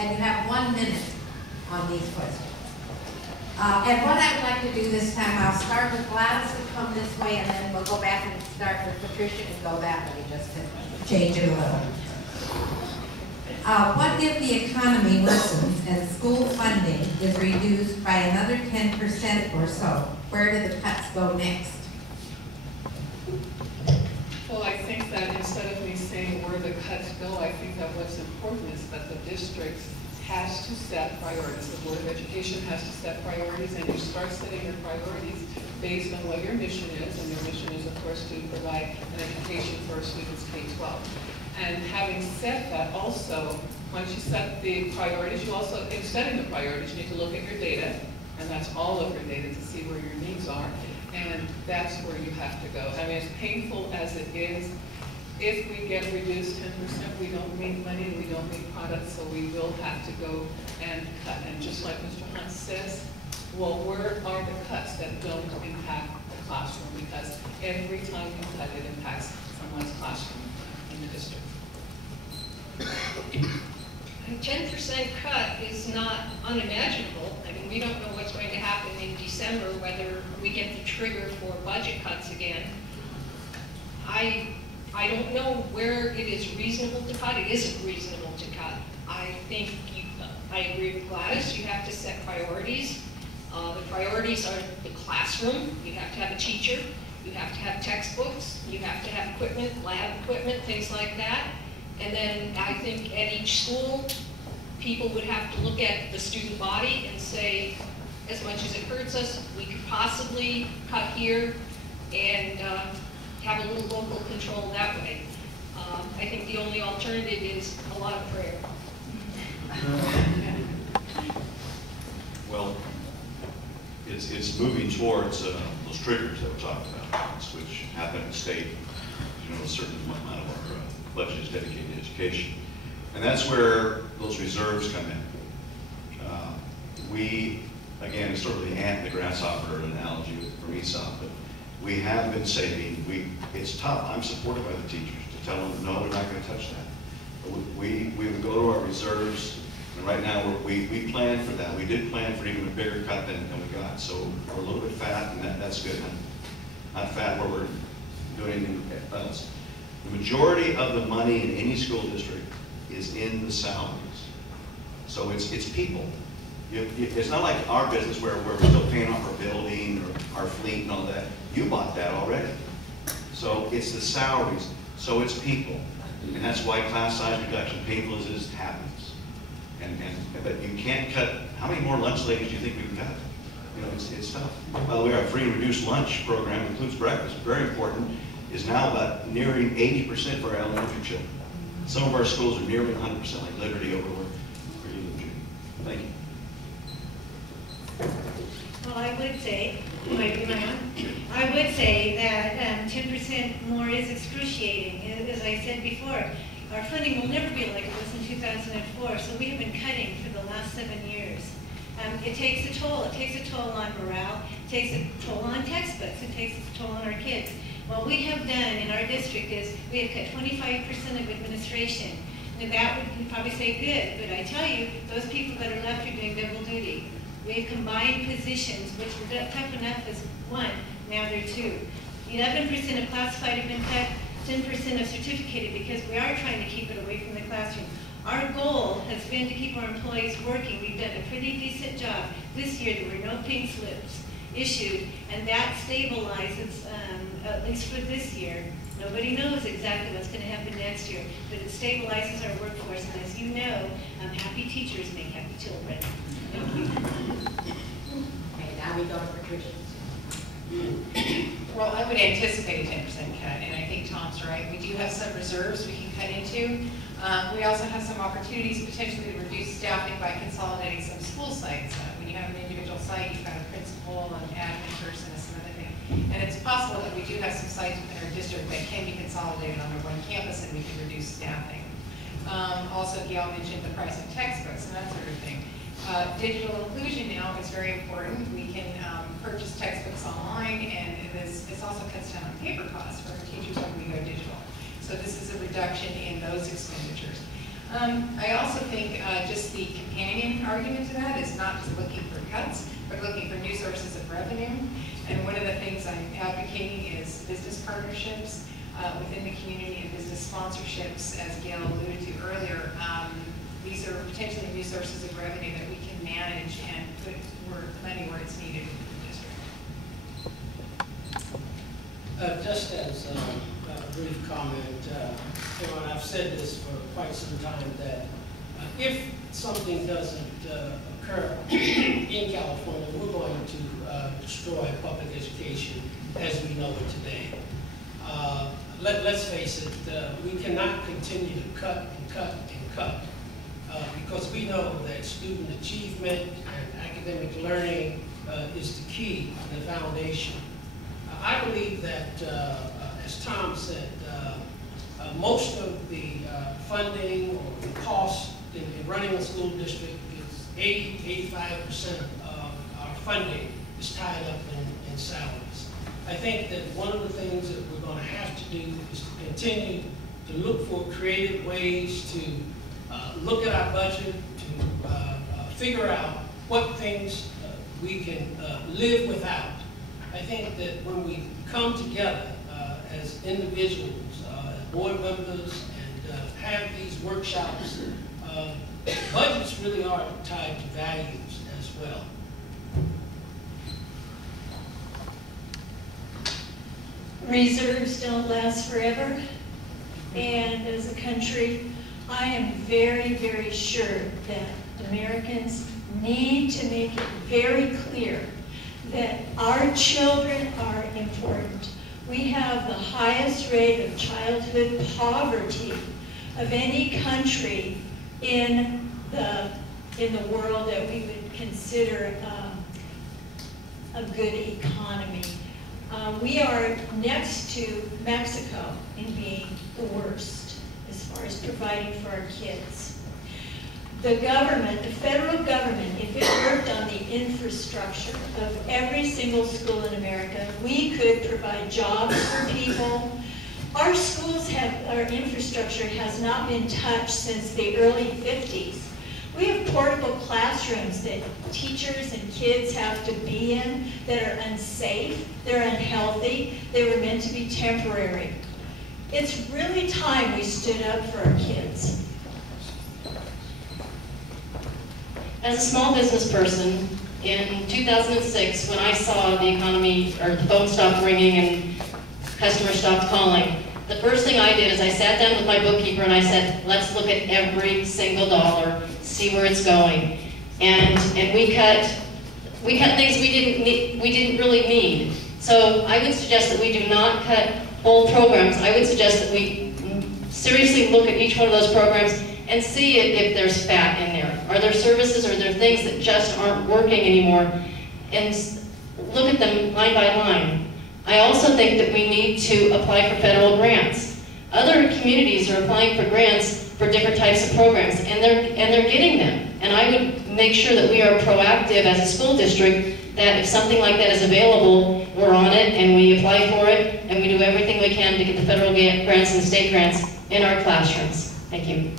and you have 1 minute on these questions. And what I would like to do this time, I'll start with Gladys and come this way, and then we'll go back and start with Patricia and go that way, just to change it a little. What if the economy worsens and school funding is reduced by another 10% or so? Where do the cuts go next? Well, I think that instead of me saying where the cuts go, I think that what's important is that the district has to set priorities. The Board of Education has to set priorities, and you start setting your priorities based on what your mission is, and your mission is, of course, to provide an education for our students K-12. And having said that, also, once you set the priorities, you also, in setting the priorities, you need to look at your data, and that's all of your data to see where your needs are, and that's where you have to go. I mean, as painful as it is, if we get reduced 10%, we don't make money, we don't make products, so we will have to go and cut. And just like Mr. Hunt says, well, where are the cuts that don't impact the classroom? Because every time you cut, it impacts someone's classroom in the district. A 10% cut is not unimaginable. I mean, we don't know what's going to happen in December, whether we get the trigger for budget cuts again. I don't know where it is reasonable to cut. It isn't reasonable to cut. I think I agree with Gladys. You have to set priorities. The priorities are the classroom. You have to have a teacher. You have to have textbooks. You have to have equipment, lab equipment, things like that. And then I think at each school, people would have to look at the student body and say, as much as it hurts us, we could possibly cut here and have a little local control that way. I think the only alternative is a lot of prayer. Well, it's moving towards those triggers that we're talking about, which happen in state. You know, a certain amount of our budget is dedicated to education. And that's where those reserves come in. We, again, it's sort of the ant and the grasshopper analogy from Aesop, but we have been saving. It's tough. I'm supported by the teachers to tell them, no, they're not going to touch that. But we would go to our reserves, and right now we plan for that. We did plan for even a bigger cut than we got. So we're a little bit fat, and that's good. Not fat where we're doing anything else. The majority of the money in any school district is in the salaries. So it's people. It's not like our business where we're still paying off our building or our fleet and all that. You bought that already. So it's the salaries. So it's people. And that's why class size reduction, painful as it happens. But you can't cut. How many more lunch ladies do you think we can cut? You know, it's tough. By the way, our free and reduced lunch program includes breakfast. Very important. Is now about nearing 80% for our elementary children. Some of our schools are nearly 100%, like Liberty over where you live, Judy. Thank you. Well, I would say, I would say that 10% more is excruciating. As I said before, our funding will never be like it was in 2004, so we have been cutting for the last 7 years. It takes a toll. It takes a toll on morale. It takes a toll on textbooks. It takes a toll on our kids. What we have done in our district is we have cut 25% of administration. Now that would, you'd probably say good, but I tell you, those people that are left are doing double duty. We have combined positions, which were tough enough as one, now they're two. 11% of classified have been cut, 10% of certificated, because we are trying to keep it away from the classroom. Our goal has been to keep our employees working. We've done a pretty decent job. This year there were no pink slips issued, and that stabilizes, at least for this year. Nobody knows exactly what's going to happen next year, but it stabilizes our workforce, and as you know, happy teachers make happy children. Thank you. Okay, now we go to Patricia. Well, I would anticipate a 10% cut, and I think Tom's right. We do have some reserves we can cut into. We also have some opportunities potentially to reduce staffing by consolidating some school sites. When you have an individual site, you've got a principal, an admin person, and some other thing. And it's possible that we do have some sites within our district that can be consolidated onto one campus and we can reduce staffing. Also, Gail mentioned the price of textbooks and that sort of thing. Digital inclusion now is very important. We can purchase textbooks online, and this also cuts down on paper costs for our teachers when we go digital. So this is a reduction in those expenditures. I also think just the companion argument to that is not just looking for cuts, but looking for new sources of revenue. And one of the things I'm advocating is business partnerships within the community and business sponsorships, as Gail alluded to earlier. These are potentially new sources of revenue that we can manage and put money where it's needed in the district. Just as a brief comment, and I've said this for quite some time, that if something doesn't occur in California, we're going to destroy public education as we know it today. Let's face it, we cannot continue to cut and cut and cut because we know that student achievement and academic learning is the key and the foundation. I believe that, as Tom said, most of the funding or the cost in running a school district is 85% of our funding is tied up in salaries. I think that one of the things that we're going to have to do is to continue to look for creative ways to look at our budget, to figure out what things we can live without. I think that when we come together as individuals, as board members, and have these workshops, budgets really are tied to values as well. Reserves don't last forever, and as a country, I am very, very sure that Americans need to make it very clear that our children are important. We have the highest rate of childhood poverty of any country in the world that we would consider a good economy. We are next to Mexico in being the worst as far as providing for our kids. The government, the federal government, if it worked on the infrastructure of every single school in America, we could provide jobs for people. Our schools our infrastructure has not been touched since the early 50s. We have portable classrooms that teachers and kids have to be in that are unsafe, they're unhealthy, they were meant to be temporary. It's really time we stood up for our kids. As a small business person, in 2006, when I saw the economy, or the phone stopped ringing and customers stopped calling, the first thing I did is I sat down with my bookkeeper and I said, let's look at every single dollar, see where it's going. And we cut things we didn't really need. So I would suggest that we do not cut whole programs. I would suggest that we seriously look at each one of those programs and see if there's fat in there. Are there services or are there things that just aren't working anymore? And look at them line by line. I also think that we need to apply for federal grants. Other communities are applying for grants for different types of programs, and they're getting them. And I would make sure that we are proactive as a school district, that if something like that is available, we're on it and we apply for it, and we do everything we can to get the federal grants and the state grants in our classrooms. Thank you.